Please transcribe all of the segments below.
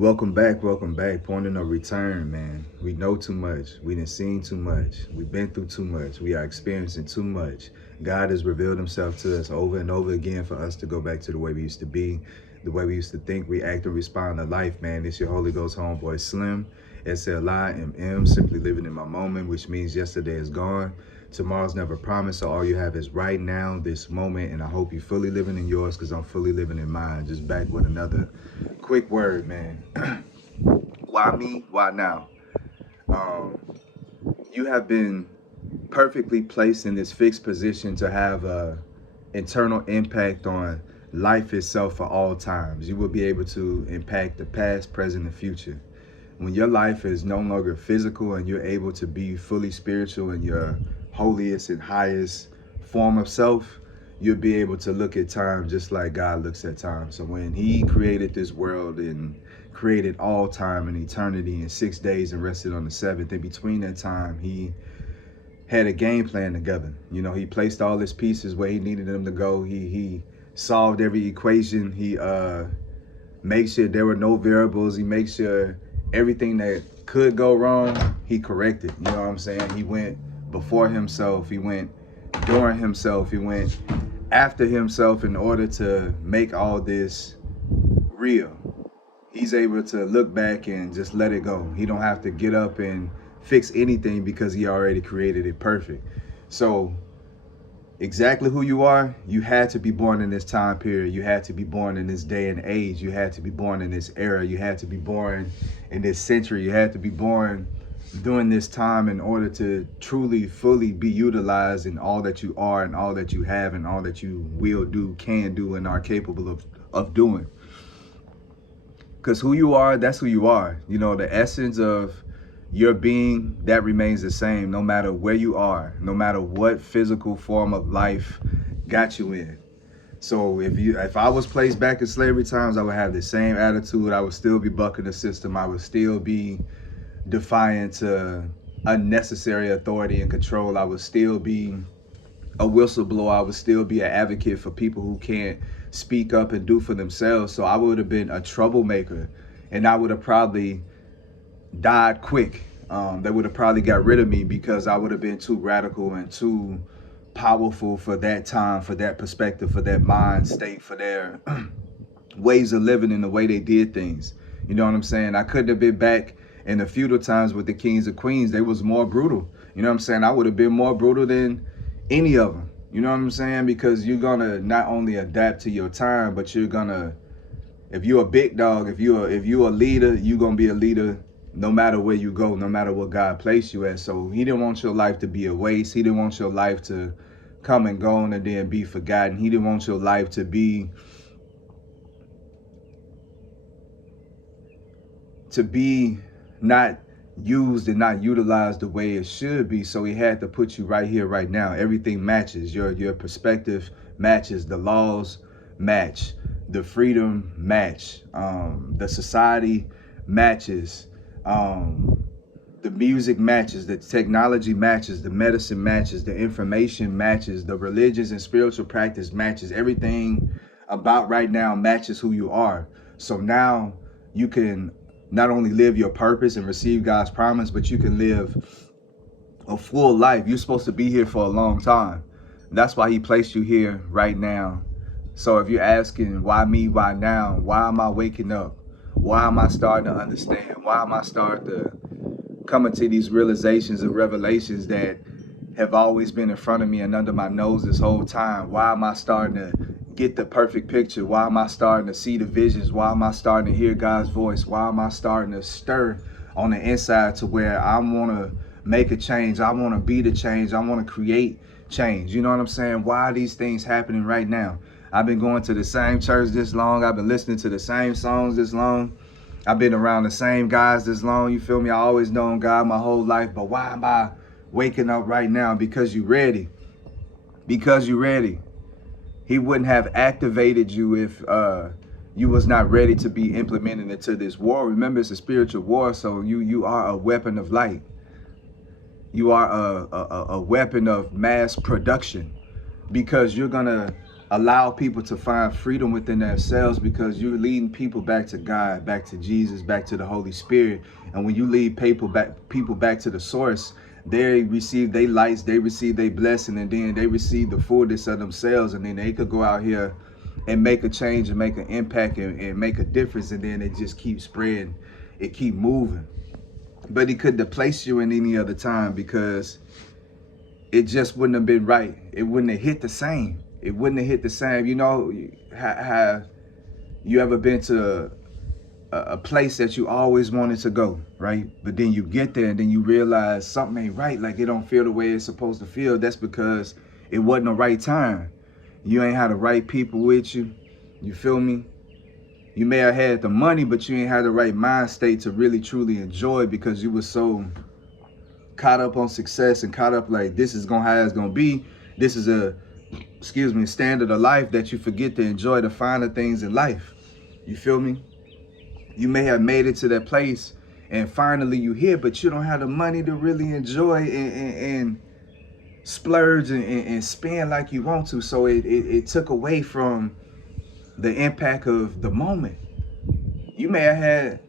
Welcome back. Point of no return, man. We know too much. We done seen too much. We've been through too much. We are experiencing too much. God has revealed himself to us over and over again for us to go back to the way we used to be, the way we used to think, react, and respond to life, man. This your Holy Ghost homeboy Slim, SLIMM, simply living in my moment, which means yesterday is gone. Tomorrow's never promised, so all you have is right now, this moment, and I hope you're fully living in yours because I'm fully living in mine. Just back with another quick word, man. Why me? Why now? Um, you have been perfectly placed in this fixed position to have a internal impact on life itself for all times. You will be able to impact the past, present, and future. When your life is no longer physical and you're able to be fully spiritual in your holiest and highest form of self, you'll be able to look at time just like God looks at time. So when he created this world and created all time and eternity in 6 days and rested on the seventh, in between that time, he had a game plan together. You know, he placed all his pieces where he needed them to go. He solved every equation. He made sure there were no variables. He made sure everything that could go wrong, he corrected. You know what I'm saying? He went before himself. He went during himself. He went after himself in order to make all this real. He's able to look back and just let it go. He don't have to get up and fix anything because he already created it perfect. So exactly who you are, you had to be born in this time period. You had to be born in this day and age. You had to be born in this era. You had to be born in this century. You had to be born during this time in order to truly, fully be utilized in all that you are and all that you have and all that you will do, can do, and are capable of doing. Because who you are, that's who you are. You know, the essence of your being, that remains the same no matter where you are, no matter what physical form of life got you in. So if I was placed back in slavery times, I would have the same attitude. I would still be bucking the system. I would still be defiant to unnecessary authority and control. I would still be a whistleblower. I would still be an advocate for people who can't speak up and do for themselves. So I would have been a troublemaker, and I would have probably died quick. They would have probably got rid of me because I would have been too radical and too powerful for that time, for that perspective, for that mind state, for their ways of living and the way they did things. You know what I'm saying? I couldn't have been back in the feudal times with the kings and queens. They was more brutal. You know what I'm saying? I would have been more brutal than any of them. You know what I'm saying? Because you're gonna not only adapt to your time, but you're gonna, if you're a big dog, if you're a leader, you're gonna be a leader no matter where you go, no matter what God placed you at. So he didn't want your life to be a waste. He didn't want your life to come and go and then be forgotten. He didn't want your life to be not used and not utilized the way it should be. So he had to put you right here, right now. Everything matches. Your perspective matches. The laws match. The freedom match. The society matches. The music matches. The technology matches. The medicine matches. The information matches. The religious and spiritual practice matches. Everything about right now matches who you are. So now you can not only live your purpose and receive God's promise, but you can live a full life. You're supposed to be here for a long time. That's why he placed you here right now. So if you're asking, why me, why now? Why am I waking up? Why am I starting to understand? Why am I starting to come into these realizations and revelations that have always been in front of me and under my nose this whole time? Why am I starting to get the perfect picture? Why am I starting to see the visions? Why am I starting to hear God's voice? Why am I starting to stir on the inside to where I want to make a change? I want to be the change. I want to create change. You know what I'm saying? Why are these things happening right now? I've been going to the same church this long. I've been listening to the same songs this long. I've been around the same guys this long. You feel me? I always known God my whole life. But why am I waking up right now? Because you're ready. Because you're ready. He wouldn't have activated you if you was not ready to be implemented into this war. Remember, it's a spiritual war, so you are a weapon of light. You are a weapon of mass production, because you're gonna allow people to find freedom within themselves, because you're leading people back to God, back to Jesus, back to the Holy Spirit. And when you lead people back to the source, they receive their lights, they receive their blessing, and then they receive the fullness of themselves, and then they could go out here and make a change and make an impact and make a difference, and then it just keeps spreading, it keep moving. But he couldn't have placed you in any other time, because it just wouldn't have been right. It wouldn't have hit the same. It wouldn't have hit the same. You know, have you ever been to a place that you always wanted to go, right? But then you get there and then you realize something ain't right. Like, it don't feel the way it's supposed to feel. That's because it wasn't the right time. You ain't had the right people with you. You feel me? You may have had the money, but you ain't had the right mind state to really truly enjoy, because you were so caught up on success and caught up like, this is how it's gonna be. This is a standard of life, that you forget to enjoy the finer things in life. You feel me? You may have made it to that place and finally you here, but you don't have the money to really enjoy and splurge and spend like you want to. So it took away from the impact of the moment. You may have had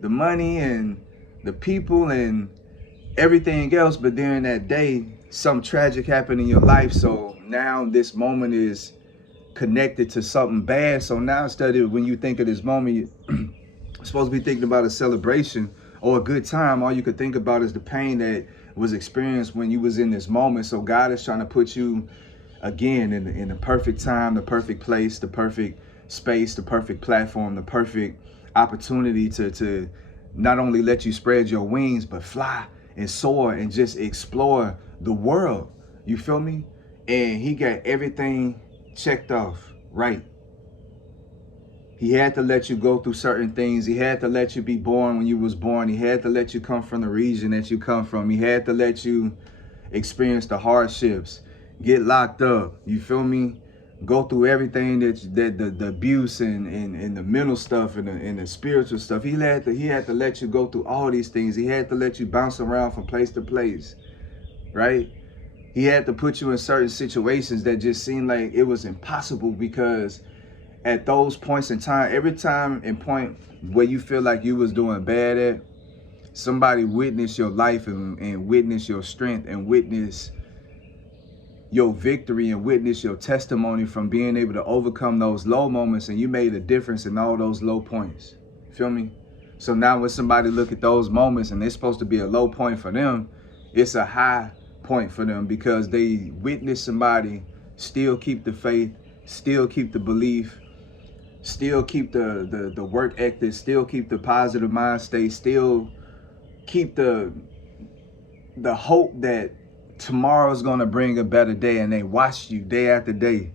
the money and the people and everything else, but during that day, something tragic happened in your life. So now this moment is connected to something bad. So now, instead of, when you think of this moment, you're supposed to be thinking about a celebration or a good time, all you could think about is the pain that was experienced when you was in this moment. So God is trying to put you again in the perfect time, the perfect place, the perfect space, the perfect platform, the perfect opportunity to not only let you spread your wings, but fly and soar and just explore the world. You feel me? And he got everything checked off right. He had to let you go through certain things. He had to let you be born when you was born. He had to let you come from the region that you come from. He had to let you experience the hardships, get locked up. You feel me? Go through everything that the abuse and the mental stuff and the spiritual stuff. He had to let you go through all these things. He had to let you bounce around from place to place, right? He had to put you in certain situations that just seemed like it was impossible, because at those points in time, every time and point where you feel like you was doing bad at, somebody witnessed your life and witnessed your strength and witnessed your victory and witness your testimony from being able to overcome those low moments, and you made a difference in all those low points. Feel me? So now when somebody look at those moments and it's supposed to be a low point for them, it's a high point for them, because they witness somebody still keep the faith, still keep the belief, still keep the work ethic, still keep the positive mind state, still keep the hope that tomorrow's gonna bring a better day, and they watched you day after day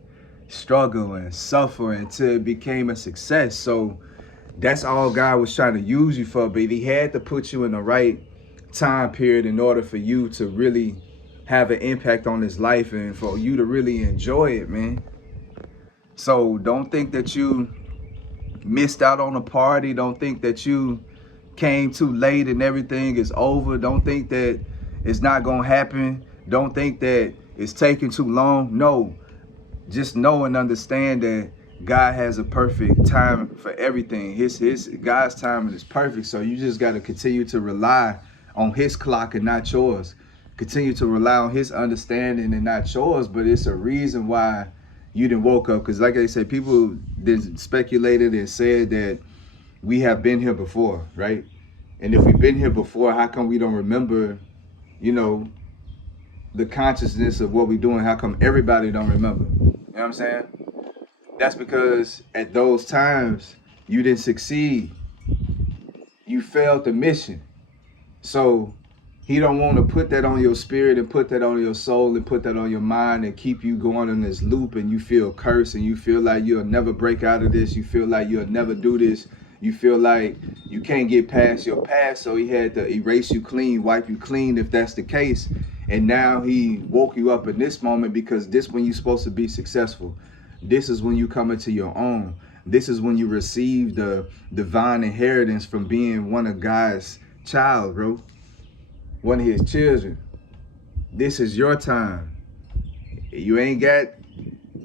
struggle and suffer until it became a success. So that's all God was trying to use you for, but he had to put you in the right time period in order for you to really have an impact on his life and for you to really enjoy it, man. So don't think that you missed out on a party. Don't think that you came too late and everything is over. Don't think that it's not gonna happen. Don't think that it's taking too long. No, just know and understand that God has a perfect time for everything. God's timing is perfect. So you just got to continue to rely on his clock and not yours. Continue to rely on his understanding and not yours. But it's a reason why you didn't woke up. Because like I said, people speculated and said that we have been here before, right? And if we've been here before, how come we don't remember, you know, the consciousness of what we're doing? How come everybody don't remember? You know what I'm saying? That's because at those times you didn't succeed. You failed the mission. So he don't want to put that on your spirit and put that on your soul and put that on your mind and keep you going in this loop, and you feel cursed and you feel like you'll never break out of this. You feel like you'll never do this. You feel like you can't get past your past. So he had to erase you clean, wipe you clean if that's the case. And now he woke you up in this moment, because this when you're supposed to be successful. This is when you come into your own. This is when you receive the divine inheritance from being one of God's child, bro. One of his children. This is your time. You ain't got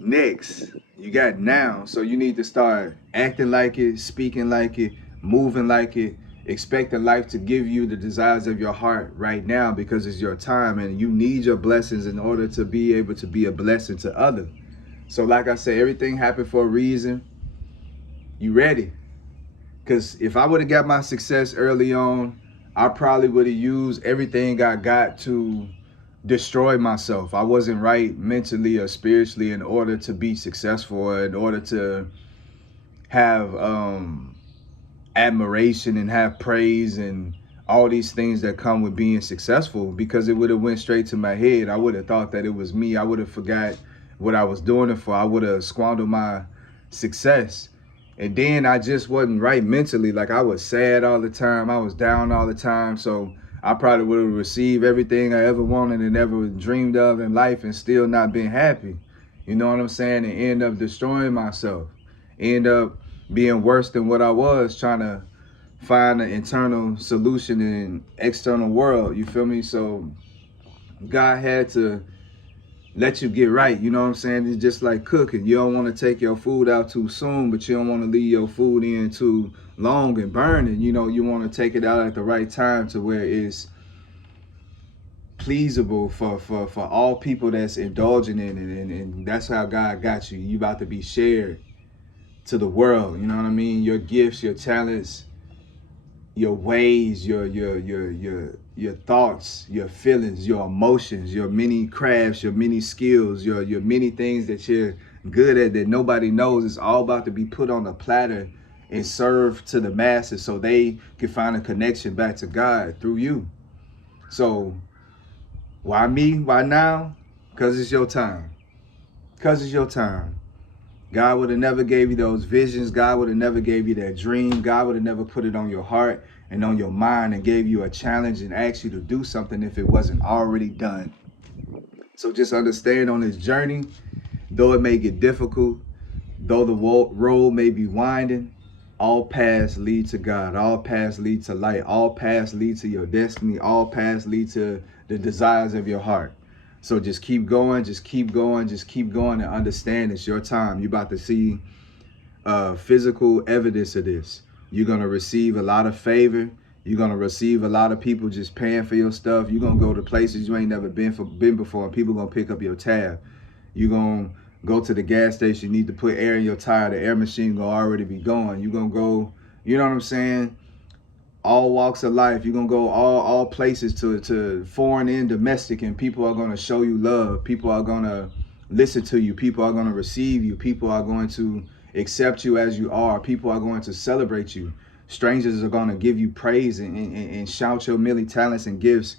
next. You got now. So you need to start acting like it, speaking like it, moving like it, expecting life to give you the desires of your heart right now, because it's your time and you need your blessings in order to be able to be a blessing to others. So like I said, everything happened for a reason. You ready? Because if I would have got my success early on, I probably would have used everything I got to destroy myself. I wasn't right mentally or spiritually in order to be successful, or in order to have admiration and have praise and all these things that come with being successful, because it would have went straight to my head. I would have thought that it was me. I would have forgot what I was doing it for. I would have squandered my success. And then I just wasn't right mentally. Like, I was sad all the time. I was down all the time. So I probably would have received everything I ever wanted and ever dreamed of in life and still not been happy. You know what I'm saying? And end up destroying myself. End up being worse than what I was, trying to find an internal solution in external world. You feel me? So God had to let you get right. You know what I'm saying? It's just like cooking. You don't want to take your food out too soon, but you don't want to leave your food in too long and burn it. You know, you want to take it out at the right time to where it's pleasable for all people that's indulging in it. And that's how God got you. You about to be shared to the world. You know what I mean? Your gifts, your talents, your ways, your thoughts, your feelings, your emotions, your many crafts, your many skills, your many things that you're good at that nobody knows. It's all about to be put on a platter and served to the masses so they can find a connection back to God through you. So why me? Why now? Because it's your time. Because it's your time. God would have never gave you those visions. God would have never gave you that dream. God would have never put it on your heart and on your mind and gave you a challenge and asked you to do something if it wasn't already done. So just understand, on this journey, though it may get difficult, though the road may be winding, all paths lead to God. All paths lead to light. All paths lead to your destiny. All paths lead to the desires of your heart. So just keep going, just keep going, just keep going, and understand it's your time. You're about to see physical evidence of this. You're going to receive a lot of favor. You're going to receive a lot of people just paying for your stuff. You're going to go to places you ain't never been before, and people going to pick up your tab. You're going to go to the gas station, you need to put air in your tire, the air machine going to already be going. You're going to go, you know what I'm saying? All walks of life. You're going to go all places, to foreign and domestic, and people are going to show you love. People are going to listen to you. People are going to receive you. People are going to accept you as you are. People are going to celebrate you. Strangers are going to give you praise and shout your many talents and gifts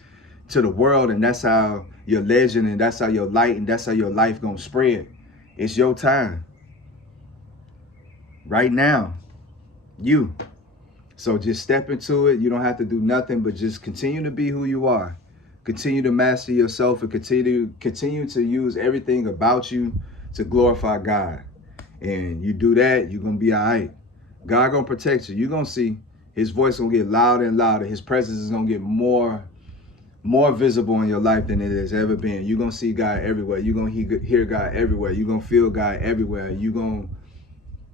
to the world. And that's how your legend, and that's how your light, and that's how your life going to spread. It's your time. Right now. You. So just step into it. You don't have to do nothing but just continue to be who you are. Continue to master yourself, and continue to use everything about you to glorify God. And you do that, you're going to be all right. God going to protect you. You're going to see his voice going to get louder and louder. His presence is going to get more visible in your life than it has ever been. You're going to see God everywhere. You're going to hear God everywhere. You're going to feel God everywhere. You're going to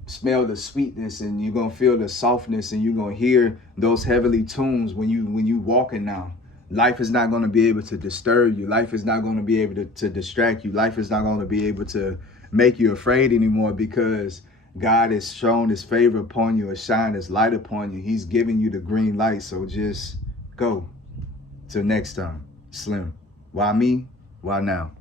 smell the sweetness, and you're gonna feel the softness, and you're gonna hear those heavenly tunes when you walking now. Life is not gonna be able to disturb you. Life is not gonna be able to distract you. Life is not gonna be able to make you afraid anymore, because God has shown his favor upon you and shined his light upon you. He's giving you the green light. So just go. Till next time. Slim. Why me? Why now?